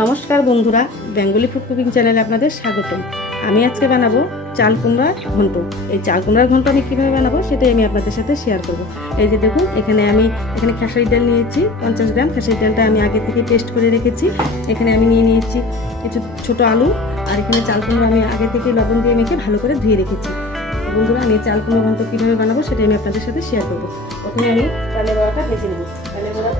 নমস্কার বন্ধুরা, Bengali food cooking চ্যানেলে আপনাদের স্বাগতম। আমি আজকে বানাবো চাল কুমড়ার ঘন্ট। এই চাল কুমড়ার ঘন্ট আমি কীভাবে বানাবো সেটাই আমি আপনাদের সাথে শেয়ার করব। এই যে দেখুন, এখানে খেসারি ডাল নিয়েছি 50 গ্রাম। খেসারি ডালটা আমি আগে থেকে পেস্ট করে রেখেছি। এখানে আমি নিয়েছি কিছু ছোট আলু, আর এখানে চাল কুমড়া আমি আগে থেকে লবণ দিয়ে মেখে ভালো করে ধুয়ে রেখেছি। বন্ধুরা, আমি চাল কুমড়া ঘন্ট কীভাবে বানাবো সেটাই আমি আপনাদের সাথে শেয়ার করবো। প্রথমে আমি চালের বড়াটা ভেজে নেব। চালের বড়া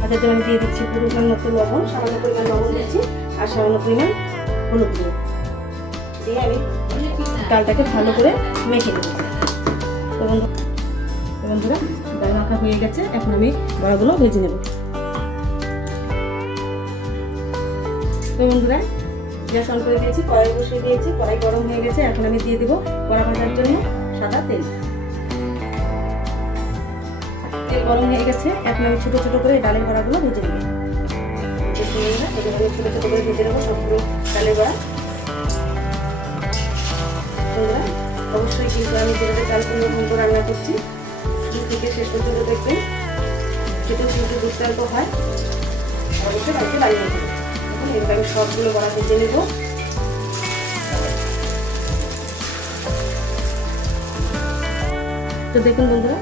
ভাজার জন্য আমি দিয়ে দিচ্ছি পরিমাণ মতো লবণ, সামান্য পরিমাণ লবণ দিচ্ছি, আর সামান্য পরিমাণ হলুদ দিয়ে আমি ডালটাকে ভালো করে মেখে নেব। তো বন্ধুরা, ডাল মাখা হয়ে গেছে, এখন আমি বড়াগুলো ভেজে নেব। তো বন্ধুরা, গ্যাস অন করে দিয়েছি, কড়াই বসিয়ে দিয়েছি, কড়াই গরম হয়ে গেছে। এখন আমি দিয়ে দেবো বড়া ভাজার জন্য সাদা তেল। তেল গরম হয়ে গেছে, এখন আমি ছোট ছোট করে ডালের বড়াগুলো ভেজে নেব। ছোট ছোট করে ভেজে নেবো সবগুলো ডালের বড়া। অবশ্যই কিন্তু আমি যেভাবে চাল কুমড়ো ঘন্ট রান্না করছি শুরু থেকে শেষ পর্যন্ত দেখবেন, সেটাও কিন্তু দুষ্টান্ত হয়। অবশ্যই বাড়িতে বানিয়ে নেব। এখন এবার আমি সবগুলো বড়া ভেজে নেব। তো দেখুন বন্ধুরা,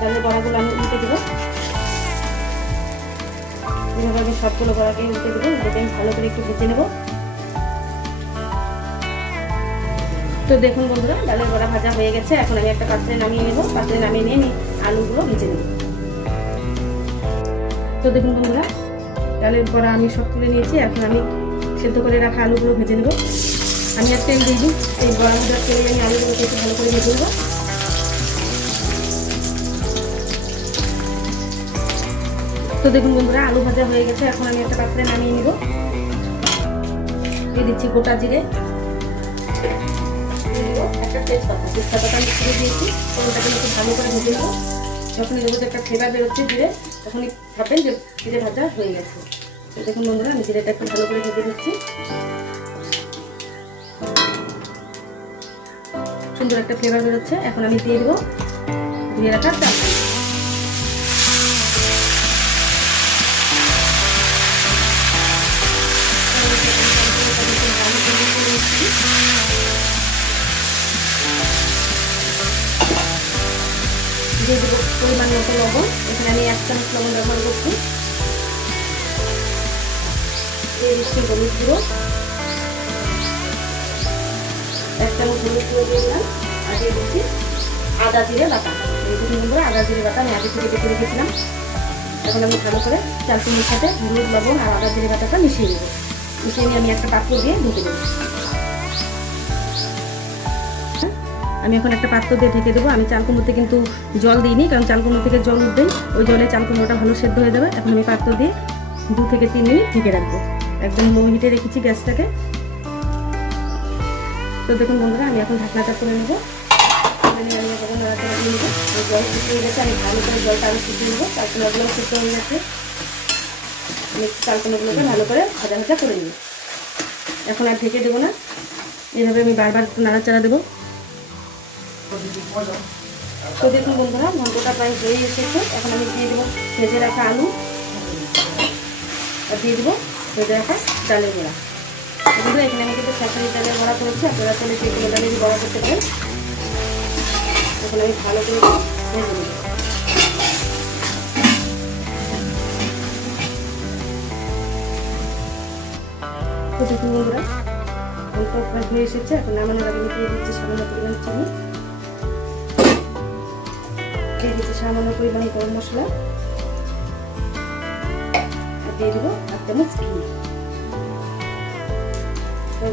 ডালের বড়াগুলো আমি উল্টে দেবো। এভাবে আমি সবগুলো বড়াকে উল্টে দেবো, এটাকে আমি ভালো করে একটু ভেজে নেব। তো দেখুন বন্ধুরা, ডালের বড়া ভাজা হয়ে গেছে। এখন আমি একটা পাত্রে নামিয়ে নেব। পাত্রে নামিয়ে নিয়ে আলুগুলো ভেজে নেব। তো দেখুন বন্ধুরা, ডালের বড়া আমি সব তুলে নিয়েছি। এখন আমি সেদ্ধ করে রাখা আলুগুলো ভেজে নেব। আমি একটা তেল দিয়ে দিই, এই বড়া ভাজার তেলে আমি আলুগুলোকে একটু ভালো করে ভেজে নেব। তো দেখুন বন্ধুরা, আলু ভাজা হয়ে গেছে। এখন আমি একটা পাত্রে নামিয়ে নিব। দিয়ে দিচ্ছি গোটা জিরে, একটা তেজপাতা আমি ছেড়ে দিয়েছি। ওটাকে একটু ভালো করে ভেজে নেব। যখনই দেখবো যে একটা ফ্লেভার বেরোচ্ছে জিরে, তখনই ভাববেন যে জিরে ভাজা হয়ে গেছে। তো দেখুন বন্ধুরা, আমি জিরেটা একটু ভালো করে ভেজে দিচ্ছি। সুন্দর একটা ফ্লেভার বেরোচ্ছে। এখন আমি দিয়ে দেবো ধুয়ে রাখা চাল। দিয়ে দেবো পরিমাণ মতো লবণ। এখানে আমি 1 চামচ লবণ ব্যবহার করছি। দিয়ে দিচ্ছি হলুদ গুঁড়ো, 1 চামচ হলুদ গুঁড়ো দিয়ে দিলাম। আর দিয়ে দিচ্ছি আদা জিরে বাটা। এই দুটো নম্বরে আদা জিরে বাটা আমি আগে থেকে বেটে রেখেছিলাম। এখন আমি ভালো করে চাল কুমড়োর সাথে হলুদ লবণ আর আদা জিরে বাটাটা মিশিয়ে দেবো। মিশিয়ে নিয়ে আমি একটা পাত্র দিয়ে ঢেকে দেবো। আমি এখন একটা পাত্র দিয়ে ঢেকে দেবো। আমি চাল কুমড়োতে কিন্তু জল দিইনি, কারণ চাল কুমড়ো থেকে জল উঠবেই, ওই জলে চাল কুমড়োটা ভালো সেদ্ধ হয়ে যাবে। এখন আমি পাত্র দিয়ে 2 থেকে 3 মিনিট ঢেকে রাখবো। একদম লো হিটে রেখেছি গ্যাসটাকে। তো দেখুন বন্ধুরা, আমি এখন ঢাকনাটা করে নেবো। আমি যখন নাড়াচাড়া দিয়ে নেবো, জল শুকিয়ে গেছে। আমি ভালো করে জলটা আরও শুকিয়ে নেবো। চাল কুমড়োগুলো সেদ্ধ হয়ে গেছে। আমি চাল কুমড়োগুলোকে ভালো করে ভাজা ভাজা করে নিই। এখন আর ঢেকে দেবো না, এভাবে আমি বারবার একটু নাড়াচাড়া দেবো। তো দেখুন বন্ধুরা, ঘন্টটা প্রায় হয়ে এসেছে। এখন আমি দিয়ে দেবো ভেজে রাখা আলু, আর দিয়ে দেবো ভেজে রাখা ডালের বড়া। বন্ধুরা, এখানে আমি কিন্তু খেসারি ডালের বড়া করেছি, আপনারা চাইলে যে কোনো ডালেরই বড়া করতে পারেন। এখন আমি ভালো করে ভেজে নেব। তো দেখুন বন্ধুরা, ঘন্ট প্রায় হয়ে এসেছে। এখন নামানোর আগে দিয়ে দিচ্ছি সামান্য পরিমাণ চিনি, দিয়ে দিচ্ছি সামান্য পরিমাণ গরম মশলা, আর দিয়ে দেবো 1 চামচ ঘি।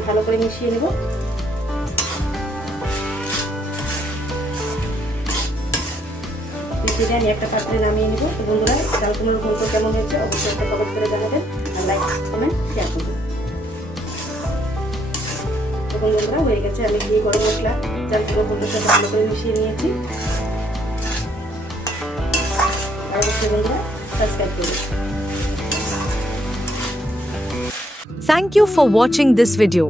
ভালো করে মিশিয়ে নেব। মিশিয়ে আমি একটা পাত্রে নামিয়ে নেব। তো বন্ধুরা, চাল কুমড়োর ঘন্ট কেমন হয়েছে অবশ্যই একটা কমেন্ট করে জানাবেন, আর লাইক কমেন্ট শেয়ার করবেন। তো বন্ধুরা, হয়ে গেছে। আমি ঘি গরম মশলা চাল কুমড়োর ঘন্টের সাথে ভালো করে মিশিয়ে নিয়েছি। Thank you for watching this video.